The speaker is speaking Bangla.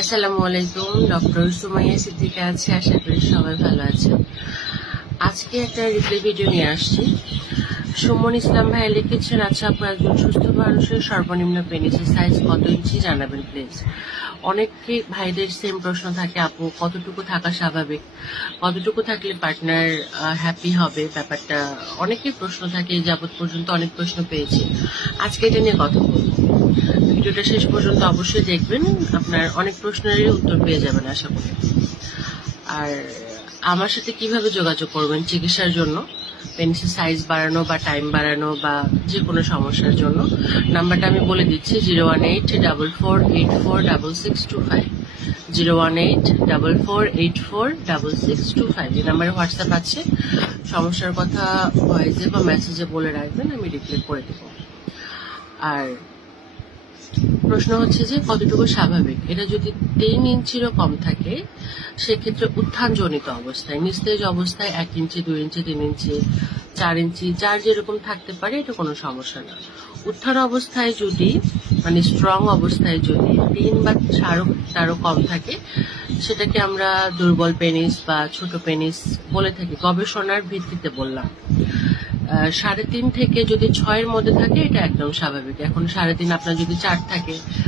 আসসালামু আলাইকুম, ডক্টর সুমাইয়া সিদ্দিকা আছে, আশা করি সবাই ভালো আছে আজকে একটা রিপ্লাই ভিডিও নিয়ে আসছি। সুমন ইসলাম ভাই লিখেছেন আচ্ছা আপু, একজন সুস্থ মানুষের সর্বনিম্ন পেনিসের সাইজ কত ইঞ্চি জানাবেন প্লিজ অনেকে ভাইদের সেম প্রশ্ন থাকে, আপু, কতটুকু থাকা স্বাভাবিক? কতটুকু থাকলে পার্টনার হ্যাপি হবে? ব্যাপারটা অনেকের প্রশ্ন থাকে যাবৎ পর্যন্ত অনেক প্রশ্ন পেয়েছি। আজকে এটা নিয়ে কথা বলব। ভিডিওটা শেষ পর্যন্ত অবশ্যই দেখবেন। আপনার অনেক প্রশ্নেরই উত্তর পেয়ে যাবেন, আশা করি। আর আমার সাথে কীভাবে যোগাযোগ করবেন চিকিৎসার জন্য? পেনিসের সাইজ বাড়ানো বা টাইম বাড়ানো বা যে কোনো সমস্যার জন্য। নাম্বারটা আমি বলে দিচ্ছি zero one eight double four eight four double six two five zero one eight double four eight four double six two five এই নাম্বারে হোয়াটসঅ্যাপ আছে। সমস্যার কথা ভয়েসে বা মেসেজে বলে রাখবেন, আমি রিপ্লাই করে দেবো। আর প্রশ্ন হচ্ছে যে কতটুকু স্বাভাবিক? এটা যদি তিন ইঞ্চিরও কম থাকে, সেক্ষেত্রে উত্থানজনিত অবস্থায়, নিস্তেজ অবস্থায় এক ইঞ্চি, দুই ইঞ্চি, তিন ইঞ্চি, চার ইঞ্চি, যার যেরকম থাকতে পারে, এটা কোনো সমস্যা না। উত্থান অবস্থায় যদি মানে স্ট্রং অবস্থায় যদি তিন বা চারও তারও কম থাকে, সেটাকে আমরা দুর্বল পেনিস বা ছোট পেনিস বলে থাকি। গবেষণার ভিত্তিতে বললাম। সাড়ে তিন থেকে যদি ছয়ের মধ্যে থাকে, এটা একদম স্বাভাবিক। এখন সাড়ে তিন, আপনার যদি চার থাকে